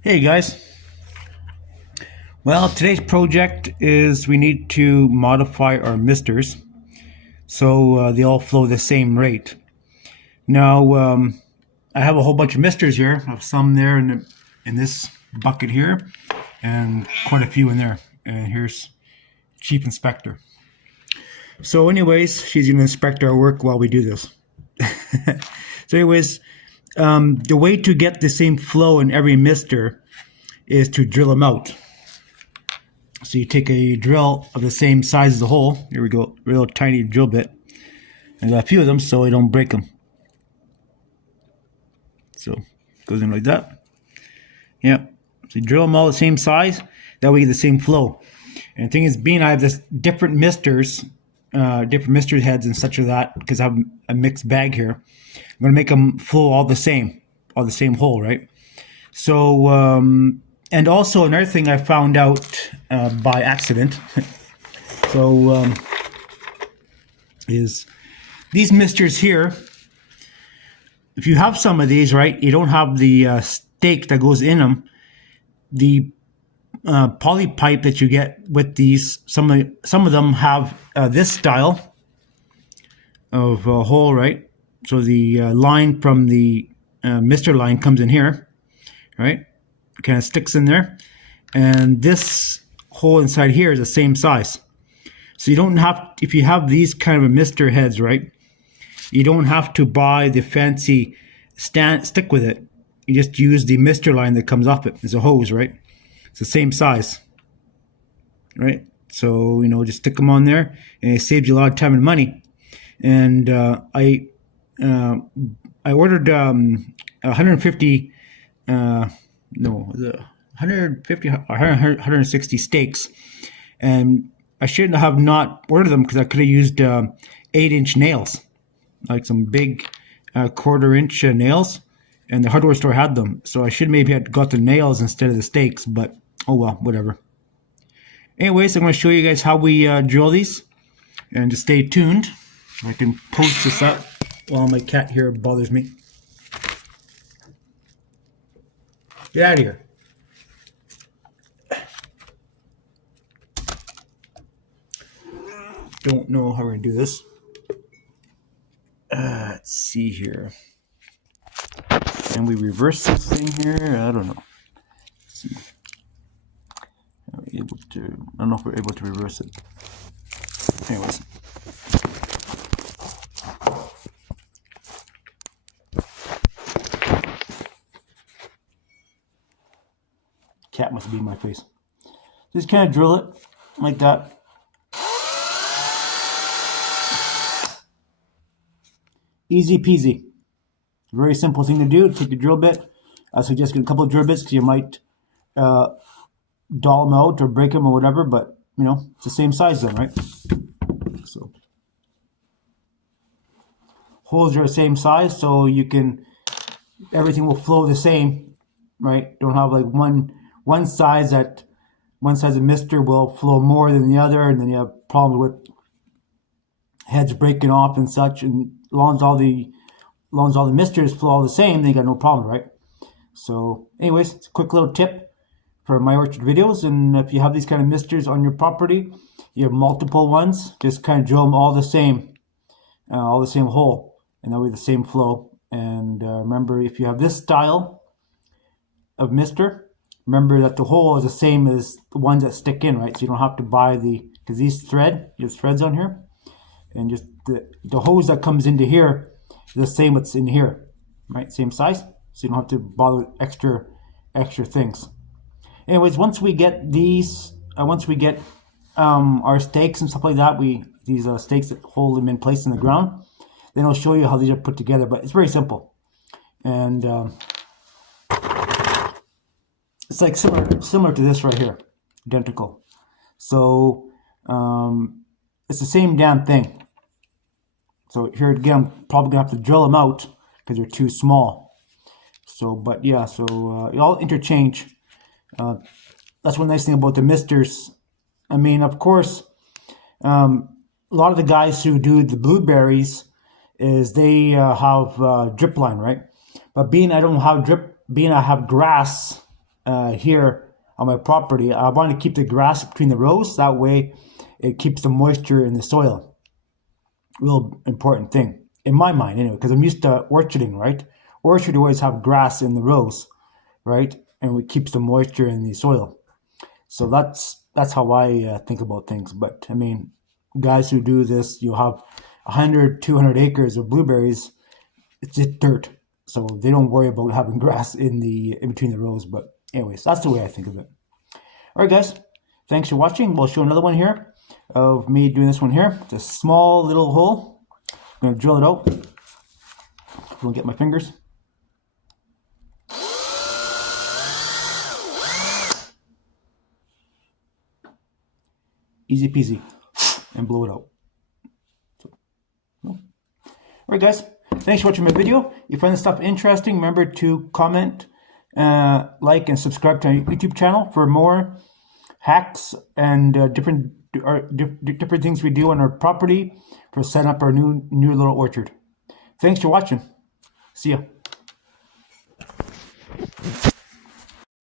Hey guys. Well, today's project is we need to modify our misters so they all flow the same rate. Now, I have a whole bunch of misters here. I have some there in this bucket here, and quite a few in there. And here's Chief Inspector. So, anyways, she's going to inspect our work while we do this. So, anyways, the way to get the same flow in every mister is to drill them out. So you take a drill of the same size as the hole. Here we go, real tiny drill bit. I got a few of them so I don't break them. So it goes in like that. Yeah. So you drill them all the same size. That way you get the same flow. And the thing is, being I have this different misters heads and such as that, because I have a mixed bag here. I'm going to make them flow all the same hole, right? So and also another thing I found out by accident, is these misters here. If you have some of these, right, you don't have the stake that goes in them. The poly pipe that you get with these, some of them have this style of hole, right? So the line from the mister line comes in here, right? Kind of sticks in there, and this hole inside here is the same size. So you don't have, if you have these kind of mister heads, right, you don't have to buy the fancy stick with it. You just use the mister line that comes off it as a hose, right? It's the same size, right? So just stick them on there, and it saves you a lot of time and money. And I ordered 150 150 or 160 steaks, and I shouldn't have not ordered them because I could have used 8-inch nails, like some big 1/4-inch nails, and the hardware store had them, so I should maybe have got the nails instead of the steaks, but oh well, whatever. Anyways, I'm going to show you guys how we drill these, and just stay tuned. I can post this up while my cat here bothers me. Get out of here. Don't know how we're going to do this. Let's see here. Can we reverse this thing here? I don't know. Let's see. Are we able to? I don't know if we're able to reverse it. Anyways. Cat must be in my face. Just kind of drill it like that. Easy peasy. Very simple thing to do. Take a drill bit. I suggest get a couple of drill bits because you might dull them out or break them or whatever, but it's the same size then, right? So holes are the same size, so everything will flow the same, right? Don't have like one size of mister will flow more than the other, and then you have problems with heads breaking off and such. And as long as all the misters flow all the same, then you got no problem, right? So anyways, it's a quick little tip for my orchard videos. And if you have these kind of misters on your property, you have multiple ones, just kind of drill them all the same hole, and that way the same flow. And remember, if you have this style of mister, remember that the hole is the same as the ones that stick in, right? So you don't have to buy because you have threads on here, and just the hose that comes into here is the same what's in here, right? Same size, so you don't have to bother with extra things. Anyways, once we get our stakes and stuff like that, these stakes that hold them in place in the ground, then I'll show you how these are put together. But it's very simple, and it's like similar to this right here, identical. So it's the same damn thing. So here again, I'm probably gonna have to drill them out because they're too small. So, but yeah, so you all interchange. That's one nice thing about the misters. I mean, of course, a lot of the guys who do the blueberries is they have drip line, right? But being I have grass here on my property, I want to keep the grass between the rows. That way it keeps the moisture in the soil. Real important thing in my mind anyway, because I'm used to orcharding, right? Orchard always have grass in the rows, right? And it keeps the moisture in the soil. So that's how I think about things. But I mean, guys who do this, you have 100, 200 acres of blueberries. It's just dirt, so they don't worry about having grass in between the rows. But anyways, that's the way I think of it. All right, guys, thanks for watching. We'll show another one here of me doing this one here. It's a small little hole. I'm gonna drill it out. I'm gonna get my fingers. Easy peasy, and blow it out. All right, guys, thanks for watching my video. If you find this stuff interesting, remember to comment, like, and subscribe to our YouTube channel for more hacks and different things we do on our property for setting up our new little orchard. Thanks for watching. See ya.